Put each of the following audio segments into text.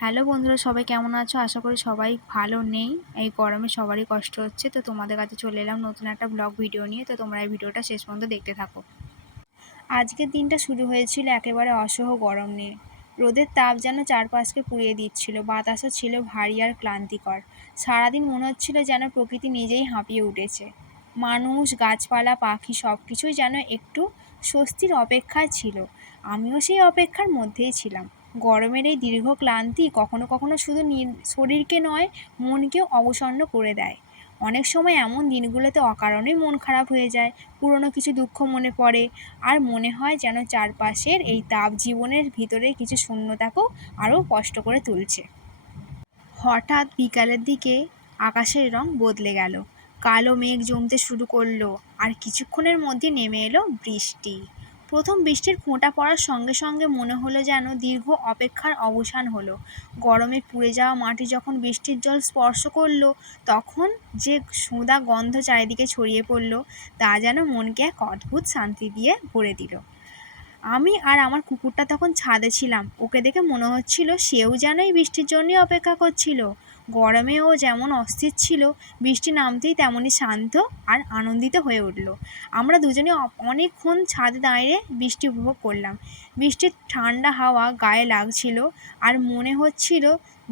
Hello বন্ধুরা, সবাই কেমন আছো? আশা করি সবাই ভালো নেই। এই গরমে সবারই কষ্ট হচ্ছে। তো তোমাদের কাছে চলে এলাম নতুন একটা ব্লগ ভিডিও নিয়ে। তো তোমরা এই ভিডিওটা শেষ পর্যন্ত দেখতে থাকো। আজকের দিনটা শুরু হয়েছিল একেবারে অসহ্য গরম নিয়ে। রোদের তাপ যেন চারপাশকে পুড়িয়ে দিচ্ছিল। বাতাসও ছিল ভারী আর ক্লান্তিকর। সারাদিন মনে হচ্ছিল যেন প্রকৃতি নিজেই হাঁপিয়ে উঠেছে। মানুষ, গাছপালা, পাখি সব কিছুই যেন একটু স্বস্তির অপেক্ষায় ছিল। আমিও সেই অপেক্ষার মধ্যেই ছিলাম। গরমের এই দীর্ঘ ক্লান্তি কখনো কখনো শুধু শরীরকে নয়, মনকেও অবসন্ন করে দেয়। অনেক সময় এমন দিনগুলোতে অকারণেই মন খারাপ হয়ে যায়। পুরনো কিছু দুঃখ মনে পড়ে, আর মনে হয় যেন চারপাশের এই তাপ জীবনের ভিতরে কিছু শূন্যতাকেও আরও কষ্ট করে তুলছে। হঠাৎ বিকালের দিকে আকাশের রং বদলে গেল। কালো মেঘ জমতে শুরু করলো, আর কিছুক্ষণের মধ্যে নেমে এলো বৃষ্টি। প্রথম বৃষ্টির ফোঁটা পড়ার সঙ্গে সঙ্গে মনে হলো যেন দীর্ঘ অপেক্ষার অবসান হলো। গরমে পুড়ে যাওয়া মাটি যখন বৃষ্টির জল স্পর্শ করলো, তখন যে সোঁদা গন্ধ চারিদিকে ছড়িয়ে পড়লো, তা যেন মনকে এক অদ্ভুত শান্তি দিয়ে ভরে দিল। আমি আর আমার কুকুরটা তখন ছাদে ছিলাম। ওকে দেখে মনে হচ্ছিল সেও যেন এই বৃষ্টির জন্যই অপেক্ষা করছিল। গরমে ও যেমন অস্থির ছিল, বৃষ্টি নামতেই তেমনই শান্ত আর আনন্দিত হয়ে উঠল। আমরা দুজনে অনেকক্ষণ ছাদে দাঁড়িয়ে বৃষ্টি উপভোগ করলাম। বৃষ্টির ঠান্ডা হাওয়া গায়ে লাগছিল, আর মনে হচ্ছিল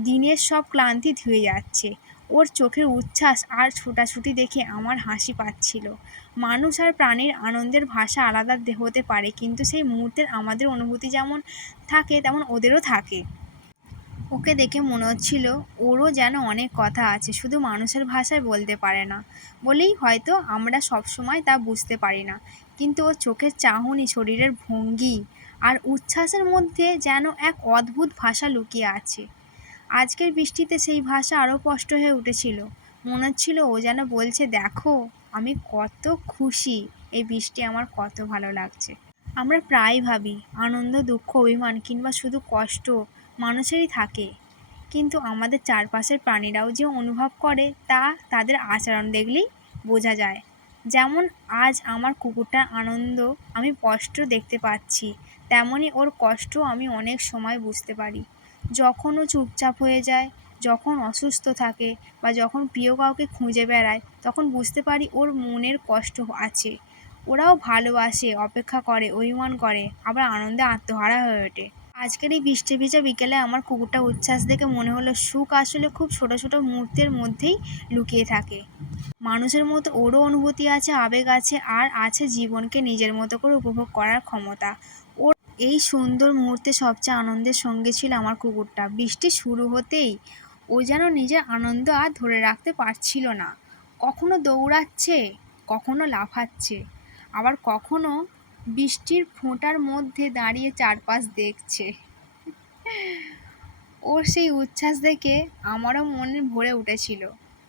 দিনের সব ক্লান্তি ধুয়ে যাচ্ছে। ওর চোখের উচ্ছ্বাস আর ছোটাছুটি দেখে আমার হাসি পাচ্ছিল। মানুষ আর প্রাণীর আনন্দের ভাষা আলাদা হতে পারে, কিন্তু সেই মুহূর্তের আমাদের অনুভূতি যেমন থাকে তেমন ওদেরও থাকে। ওকে দেখে মনে হচ্ছিল ওরও যেন অনেক কথা আছে, শুধু মানুষের ভাষায় বলতে পারে না বলেই হয়তো আমরা সবসময় তা বুঝতে পারি না। কিন্তু ওর চোখের চাহনি, শরীরের ভঙ্গি আর উচ্ছ্বাসের মধ্যে যেন এক অদ্ভুত ভাষা লুকিয়ে আছে। আজকের বৃষ্টিতে সেই ভাষা আরও স্পষ্ট হয়ে উঠেছিল। মনে হচ্ছিল ও যেন বলছে, দেখো আমি কত খুশি, এই বৃষ্টি আমার কত ভালো লাগছে। আমরা প্রায় ভাবি আনন্দ, দুঃখ, অভিমান কিংবা শুধু কষ্ট মানুষেরই থাকে, কিন্তু আমাদের চারপাশের প্রাণীরাও যে অনুভব করে তা তাদের আচরণ দেখলেই বোঝা যায়। যেমন আজ আমার কুকুরটার আনন্দ আমি স্পষ্ট দেখতে পাচ্ছি, তেমনি ওর কষ্ট আমি অনেক সময় বুঝতে পারি। যখন ও চুপচাপ হয়ে যায়, যখন অসুস্থ থাকে, বা যখন প্রিয় কাউকে খুঁজে বেড়ায়, তখন বুঝতে পারি ওর মনের কষ্ট আছে। ওরাও ভালোবাসে, অপেক্ষা করে, অভিমান করে, আবার আনন্দে আত্মহারা হয়ে ওঠে। আজকের এই বৃষ্টি ভেজা বিকেলে আমার কুকুরটা উচ্ছ্বাস দেখে মনে হলো সুখ আসলে খুব ছোট ছোট মুহূর্তের মধ্যেই লুকিয়ে থাকে। মানুষের মতো ওরও অনুভূতি আছে, আবেগ আছে, আর আছে জীবনকে নিজের মতো করে উপভোগ করার ক্ষমতা। ওর এই সুন্দর মুহূর্তে সবচেয়ে আনন্দের সঙ্গে ছিল আমার কুকুরটা। বৃষ্টি শুরু হতেই ও যেন নিজের আনন্দ আর ধরে রাখতে পারছিল না। কখনো দৌড়াচ্ছে, কখনো লাফাচ্ছে, আবার কখনো বৃষ্টির ফোঁটার মধ্যে দাঁড়িয়ে চারপাশ দেখছে। ওর সেই উচ্ছ্বাস দেখে আমারও মনে ভরে উঠেছিল।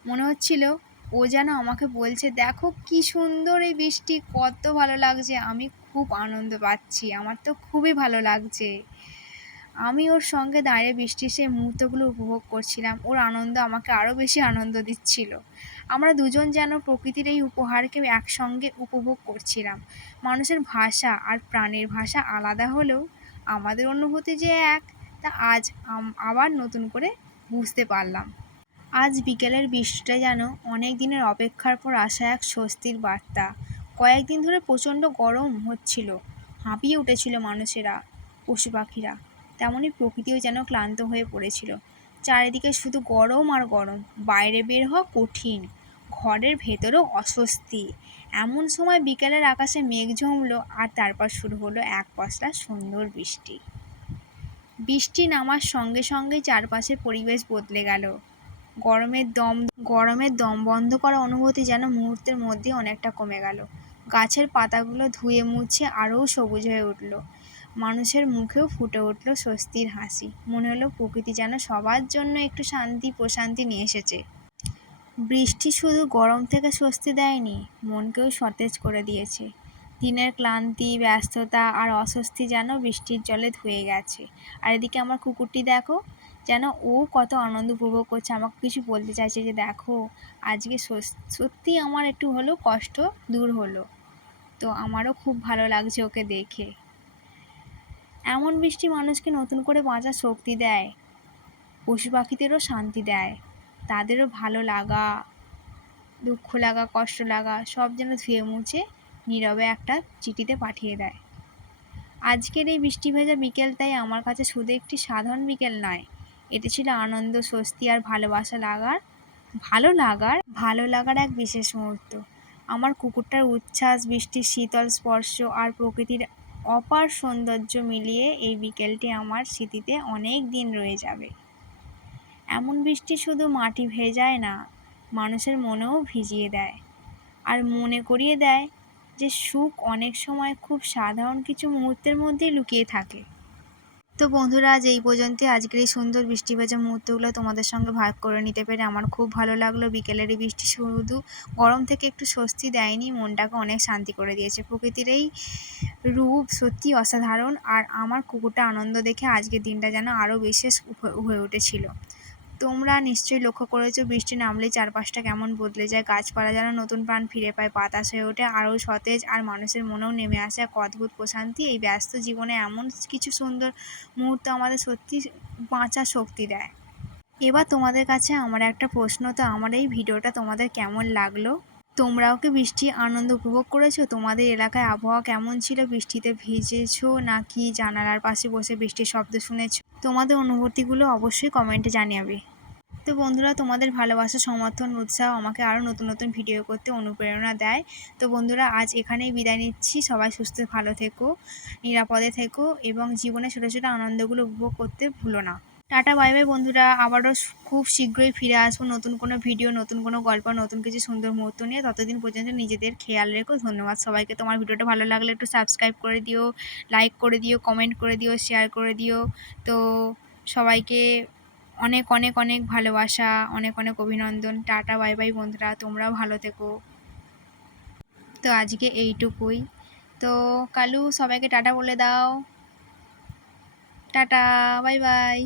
মনে হচ্ছিল ও যেন আমাকে বলছে, দেখো কি সুন্দর এই বৃষ্টি, কত ভালো লাগছে, আমি খুব আনন্দ পাচ্ছি, আমার তো খুবই ভালো লাগছে। আমি ওর সঙ্গে দাঁড়িয়ে বৃষ্টির সেই মুহূর্তগুলো উপভোগ করছিলাম। ওর আনন্দ আমাকে আরও বেশি আনন্দ দিচ্ছিল। আমরা দুজন যেন প্রকৃতির এই উপহারকে একসঙ্গে উপভোগ করছিলাম। মানুষের ভাষা আর প্রাণীর ভাষা আলাদা হলেও আমাদের অনুভূতি যে এক, তা আজ আবার নতুন করে বুঝতে পারলাম। আজ বিকেলের বৃষ্টিটা যেন অনেক দিনের অপেক্ষার পর আসা এক স্বস্তির বার্তা। কয়েকদিন ধরে প্রচণ্ড গরম হচ্ছিল, হাঁপিয়ে উঠেছিল মানুষেরা, পশু পাখিরা, তেমনি প্রকৃতিও যেন ক্লান্ত হয়ে পড়েছিল। চারিদিকে শুধু গরম আর গরম, বাইরে বের হওয়া কঠিন, ঘরের ভেতরেও অস্বস্তি। এমন সময় বিকেলের আকাশে মেঘ জমলো, আর তারপর শুরু হলো এক পশলা সুন্দর বৃষ্টি। বৃষ্টি নামার সঙ্গে সঙ্গেই চারপাশের পরিবেশ বদলে গেল। গরমের দম বন্ধ করা অনুভূতি যেন মুহূর্তের মধ্যে অনেকটা কমে গেল। গাছের পাতাগুলো ধুয়ে মুছে আরও সবুজ হয়ে উঠল। মানুষের মুখেও ফুটে উঠল স্বস্তির হাসি। মনে হলো প্রকৃতি যেন সবার জন্য একটু শান্তি প্রশান্তি নিয়ে এসেছে। বৃষ্টি শুধু গরম থেকে স্বস্তি দেয়নি, মনকেও সতেজ করে দিয়েছে। দিনের ক্লান্তি, ব্যস্ততা আর অস্বস্তি যেন বৃষ্টির জলে ধুয়ে গেছে। আর এদিকে আমার কুকুরটি দেখো, যেন ও কত আনন্দ উপভোগ করছে, আমাকে কিছু বলতে চাইছে যে দেখো আজকে সত্যি আমার একটু হলেও কষ্ট দূর হলো। তো আমারও খুব ভালো লাগছে ওকে দেখে। এমন বৃষ্টি মানুষকে নতুন করে বাঁচার শক্তি দেয়। পশু পাখিদেরও শান্তি দেয়, তাদেরও ভালো লাগা, দুঃখ লাগা, কষ্ট লাগা সব যেন ধুয়ে মুছে নীরবে একটা চিঠিতে পাঠিয়ে দেয়। আজকের এই বৃষ্টি ভেজা বিকেলটাই আমার কাছে শুধু একটি সাধারণ বিকেল নয়, এটি ছিল আনন্দ, স্বস্তি আর ভালো লাগার এক বিশেষ মুহূর্ত। আমার কুকুরটার উচ্ছ্বাস, বৃষ্টির শীতল স্পর্শ আর প্রকৃতির অপার সৌন্দর্য মিলিয়ে এই বিকেলটি আমার স্মৃতিতে অনেক দিন রয়ে যাবে। এমন বৃষ্টি শুধু মাটি ভেজায় না, মানুষের মনেও ভিজিয়ে দেয়, আর মনে করিয়ে দেয় যে সুখ অনেক সময় খুব সাধারণ কিছু মুহূর্তের মধ্যেই লুকিয়ে থাকে। তো বন্ধুরা, আজ এই পর্যন্তই। আজকের এই সুন্দর বৃষ্টি ভেজা মুহূর্তগুলো তোমাদের সঙ্গে ভাগ করে নিতে পেরে আমার খুব ভালো লাগলো। বিকেলের এই বৃষ্টি শুধু গরম থেকে একটু স্বস্তি দেয়নি, মনটাকে অনেক শান্তি করে দিয়েছে। প্রকৃতির এই রূপ সত্যি অসাধারণ, আর আমার কুকুরটা আনন্দ দেখে আজকের দিনটা যেন আরও বিশেষ হয়ে উঠেছিল। তোমরা নিশ্চয়ই লক্ষ্য করেছো বৃষ্টি নামলেই চারপাশটা কেমন বদলে যায়, গাছপালা যেন নতুন প্রাণ ফিরে পায়, বাতাস হয়ে ওঠে আরও সতেজ, আর মানুষের মনেও নেমে আসে এক অদ্ভুত প্রশান্তি। এই ব্যস্ত জীবনে এমন কিছু সুন্দর মুহূর্ত আমাদের সত্যি বাঁচার শক্তি দেয়। এবার তোমাদের কাছে আমার একটা প্রশ্ন, তো আমার এই ভিডিওটা তোমাদের কেমন লাগলো? তোমরাও কি বৃষ্টির আনন্দ উপভোগ করেছো? তোমাদের এলাকায় আবহাওয়া কেমন ছিল? বৃষ্টিতে ভিজেছো নাকি জানালার পাশে বসে বৃষ্টির শব্দ শুনেছো? তোমাদের অনুভূতিগুলো অবশ্যই কমেন্টে জানাবে। তো বন্ধুরা, তোমাদের ভালোবাসা, সমর্থন, উৎসাহ আমাকে আরও নতুন নতুন ভিডিও করতে অনুপ্রেরণা দেয়। তো বন্ধুরা, আজ এখানেই বিদায় নিচ্ছি। সবাই সুস্থ ভালো থেকো, নিরাপদে থেকো এবং জীবনে ছোটো ছোটো আনন্দগুলো উপভোগ করতে ভুলো না। টাটা, বাই বাই বন্ধুরা। আবারও খুব শীঘ্রই ফিরে আসবো নতুন কোনো ভিডিও, নতুন কোনো গল্প, নতুন কিছু সুন্দর মুহূর্ত নিয়ে। ততদিন পর্যন্ত নিজেদের খেয়াল রেখো। ধন্যবাদ সবাইকে। তোমার ভিডিওটা ভালো লাগলে একটু সাবস্ক্রাইব করে দিও, লাইক করে দিও, কমেন্ট করে দিও, শেয়ার করে দিও। তো সবাইকে অনেক অনেক অনেক ভালোবাসা, অনেক অনেক অভিনন্দন। টাটা, বাই বাই বন্ধুরা, তোমরাও ভালো থেকো। তো আজকে এইটুকুই। তো কালু, সবাইকে টাটা বলে দাও। Tata, bye bye.